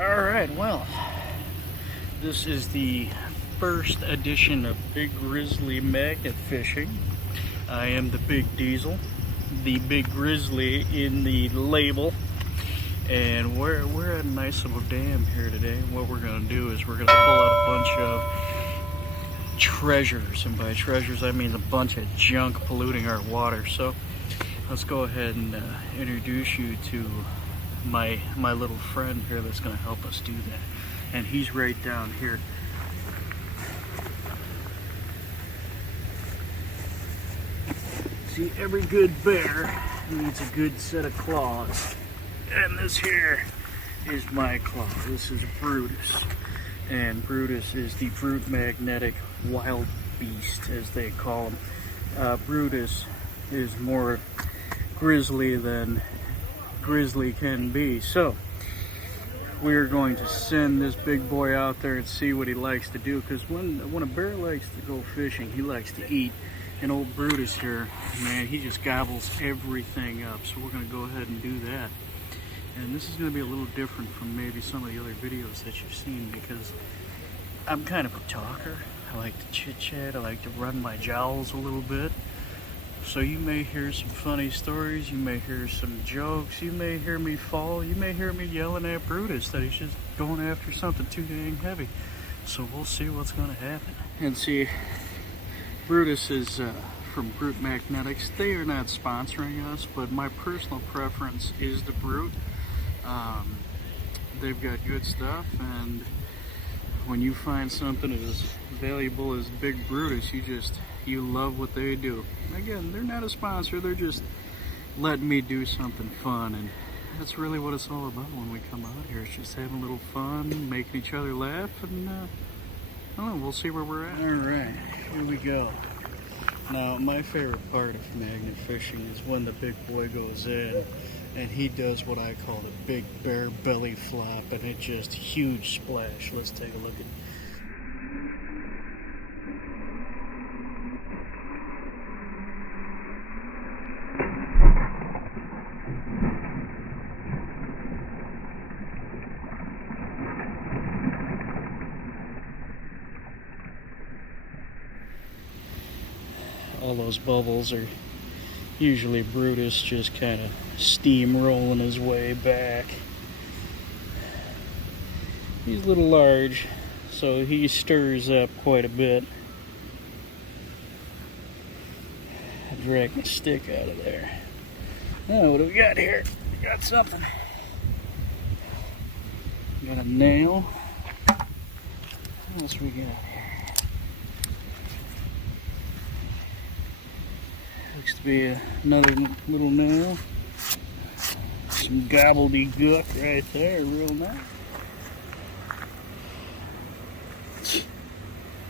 Alright, well, this is the first edition of Big Grizzly magnet fishing. I am the Big Diesel, the Big Grizzly in the label, and we're at a nice little dam here today. What we're going to do is we're going to pull out a bunch of treasures, and by treasures I mean a bunch of junk polluting our water. So let's go ahead and introduce you to my little friend here that's going to help us do that, and he's right down here. See, every good bear needs a good set of claws, and this here is my claw. This is Brutus, and Brutus is the brute magnetic wild beast, as they call him. Brutus is more grizzly than grizzly can be. So we're going to send this big boy out there and see what he likes to do, because when a bear likes to go fishing, he likes to eat. And old Brutus here, man, he just gobbles everything up. So we're going to go ahead and do that. And this is going to be a little different from maybe some of the other videos that you've seen, because I'm kind of a talker. I like to chit chat. I like to run my jowls a little bit. So you may hear some funny stories. You may hear some jokes. You may hear me fall. You may hear me yelling at Brutus that he's just going after something too dang heavy. So we'll see what's going to happen. And see, Brutus is from Brute Magnetics. They are not sponsoring us, but my personal preference is the Brute. They've got good stuff, and when you find something as valuable as Big Brutus, you love what they do. Again, they're not a sponsor, they're just letting me do something fun, and that's really what it's all about when we come out here. It's just having a little fun, making each other laugh, and I don't know, we'll see where we're at. Alright, here we go. Now, my favorite part of magnet fishing is when the big boy goes in and he does what I call the big bear belly flop, and it's just a huge splash. Let's take a look at all those bubbles are usually Brutus just kind of steamrolling his way back. He's a little large, so he stirs up quite a bit. I drag my stick out of there. Now, what do we got here? We got something. We got a nail. What else we got here? Looks to be another little nail. Some gobbledygook right there, real nice.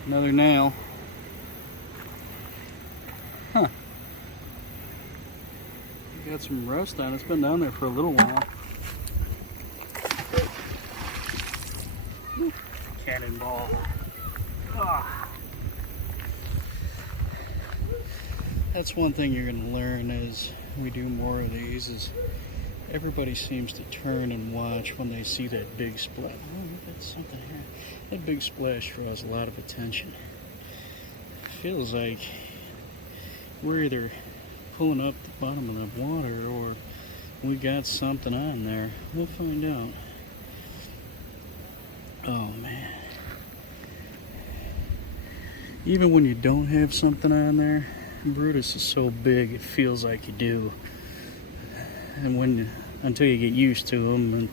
Another nail. Huh. Got some rust on it. It's been down there for a little while. Cannonball. Ah. That's one thing you're going to learn as we do more of these, is everybody seems to turn and watch when they see that big splash. Oh, look at something here. That big splash draws a lot of attention. It feels like we're either pulling up the bottom of the water or we got something on there. We'll find out. Oh, man. Even when you don't have something on there, Brutus is so big it feels like you do, and until you get used to him, and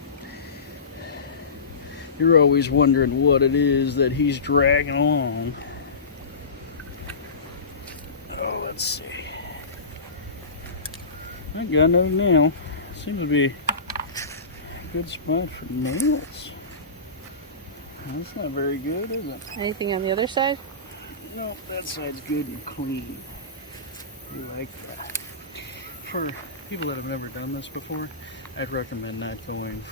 you're always wondering what it is that he's dragging along. Oh, let's see. I got no nail. Seems to be a good spot for nails. That's not very good, is it? Anything on the other side? No, that side's good and clean. You like that. For people that have never done this before, I'd recommend not going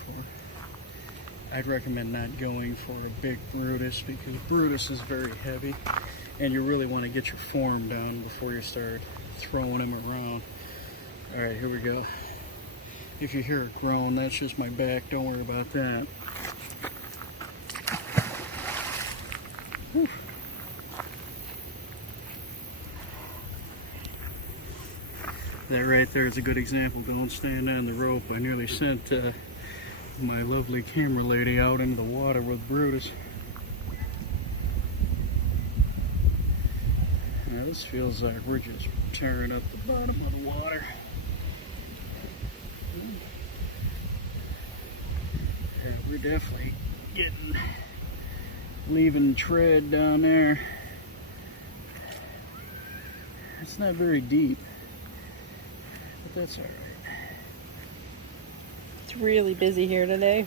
for a big Brutus, because Brutus is very heavy and you really want to get your form down before you start throwing him around. Alright, here we go. If you hear it groan, that's just my back. Don't worry about that. Whew. That right there is a good example. Don't stand on the rope. I nearly sent my lovely camera lady out into the water with Brutus. Now this feels like we're just tearing up the bottom of the water. Yeah, we're definitely leaving tread down there. It's not very deep, but that's all right. It's really busy here today.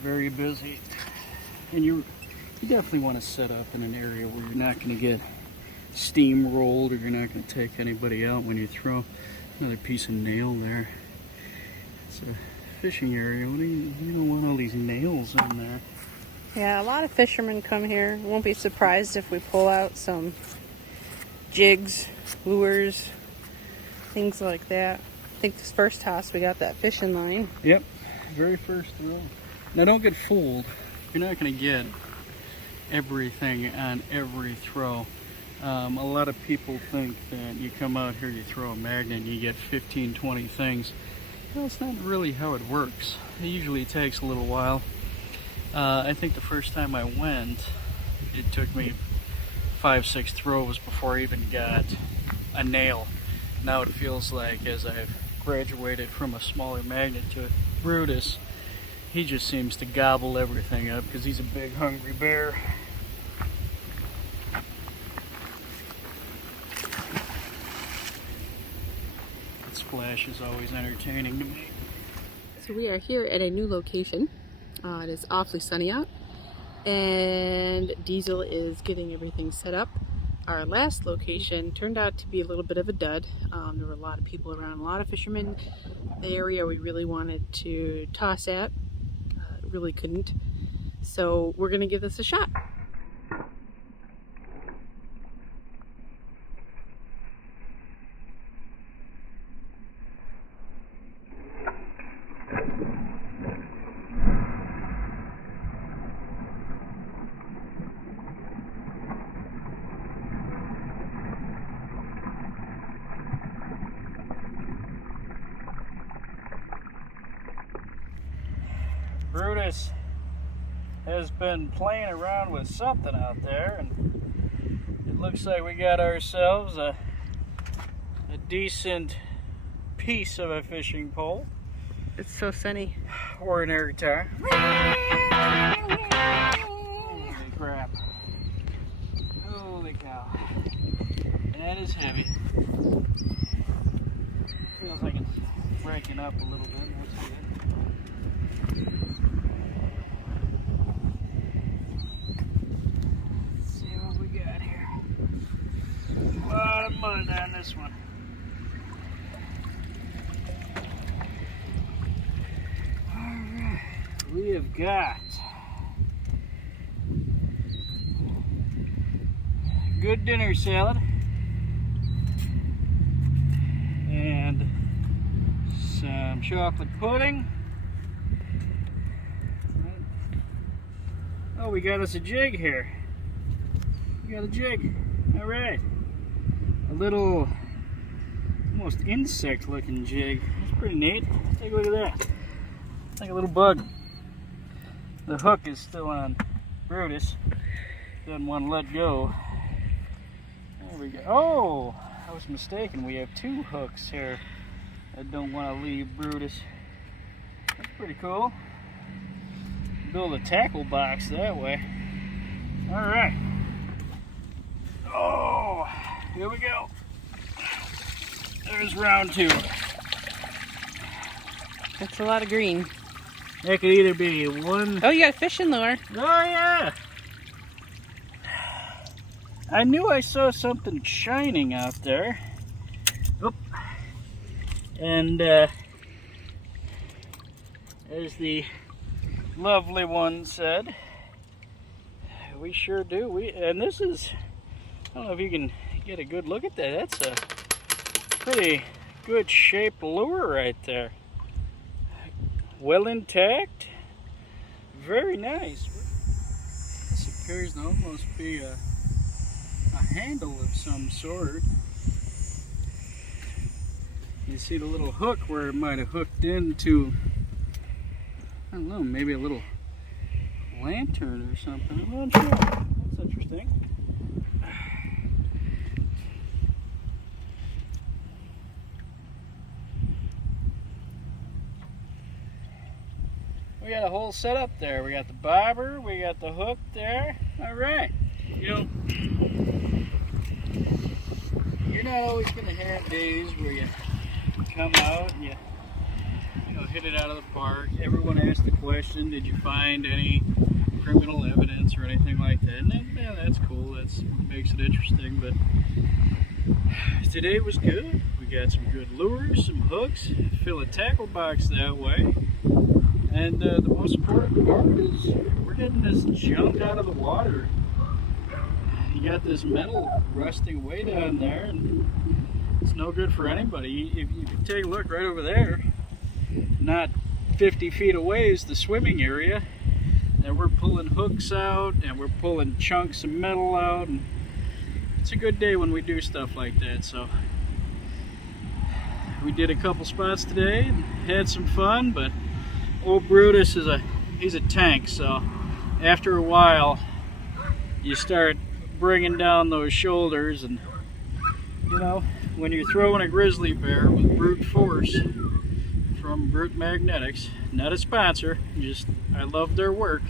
Very busy, and you definitely want to set up in an area where you're not going to get steamrolled, or you're not going to take anybody out when you throw. Another piece of nail there. It's a fishing area. You don't want all these nails in there. Yeah, a lot of fishermen come here. Won't be surprised if we pull out some jigs, lures, things like that. I think this first toss we got that fishing line. Yep, very first throw. Now don't get fooled. You're not going to get everything on every throw. A lot of people think that you come out here, you throw a magnet, and you get 15, 20 things. Well, it's not really how it works. It usually takes a little while. I think the first time I went, it took me 5, 6 throws before I even got a nail. Now it feels like, as I've graduated from a smaller magnet to Brutus, he just seems to gobble everything up because he's a big hungry bear. Splash is always entertaining to me. So we are here at a new location. It is awfully sunny out, and Diesel is getting everything set up. Our last location turned out to be a little bit of a dud. There were a lot of people around, a lot of fishermen. The area we really wanted to toss at, really couldn't. So we're gonna give this a shot. Brutus has been playing around with something out there, and it looks like we got ourselves a decent piece of a fishing pole. It's so sunny. Or an air guitar. Holy crap. Holy cow. That is heavy. Feels like it's breaking up a little bit. Let's see it. A lot of mud on this one. Alright, we have got good dinner salad and some chocolate pudding. Oh, we got us a jig here. We got a jig. Alright. A little, almost insect-looking jig. That's pretty neat. Take a look at that. It's like a little bug. The hook is still on Brutus. Doesn't want to let go. There we go. Oh, I was mistaken. We have 2 hooks here that don't want to leave Brutus. That's pretty cool. Build a tackle box that way. All right. Oh. Here we go. There's round 2. That's a lot of green. That could either be one... Oh, you got a fishing lure. Oh, yeah. I knew I saw something shining out there. Oop. And, as the lovely one said, we sure do. And this is... I don't know if you can get a good look at that. That's a pretty good shaped lure right there. well intact. Very nice. This appears to almost be a handle of some sort. You see the little hook where it might have hooked into, I don't know, maybe a little lantern or something. I'm not sure. That's interesting. We got a whole setup there. We got the bobber, we got the hook there. All right. You're not always going to have days where you come out and you hit it out of the park. Everyone asks the question, did you find any criminal evidence or anything like that? And yeah, that's cool. That's what makes it interesting. But today was good. We got some good lures, some hooks, fill a tackle box that way. And the most important part is we're getting this junk out of the water. You got this metal rusting way down there, and it's no good for anybody. If you take a look right over there, not 50 feet away is the swimming area, and we're pulling hooks out and we're pulling chunks of metal out, and it's a good day when we do stuff like that. So we did a couple spots today and had some fun, but old Brutus he's a tank, so after a while you start bringing down those shoulders, and when you're throwing a grizzly bear with brute force from Brute Magnetics, not a sponsor, just I love their work,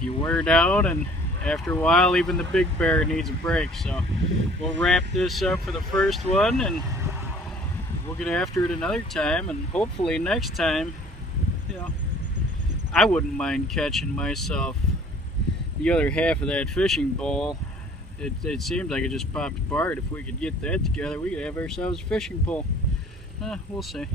you wear down, and after a while even the big bear needs a break. So we'll wrap this up for the first one, and we'll get after it another time, and hopefully next time, I wouldn't mind catching myself the other half of that fishing pole. It seems like it just popped apart. If we could get that together, we could have ourselves a fishing pole. We'll see.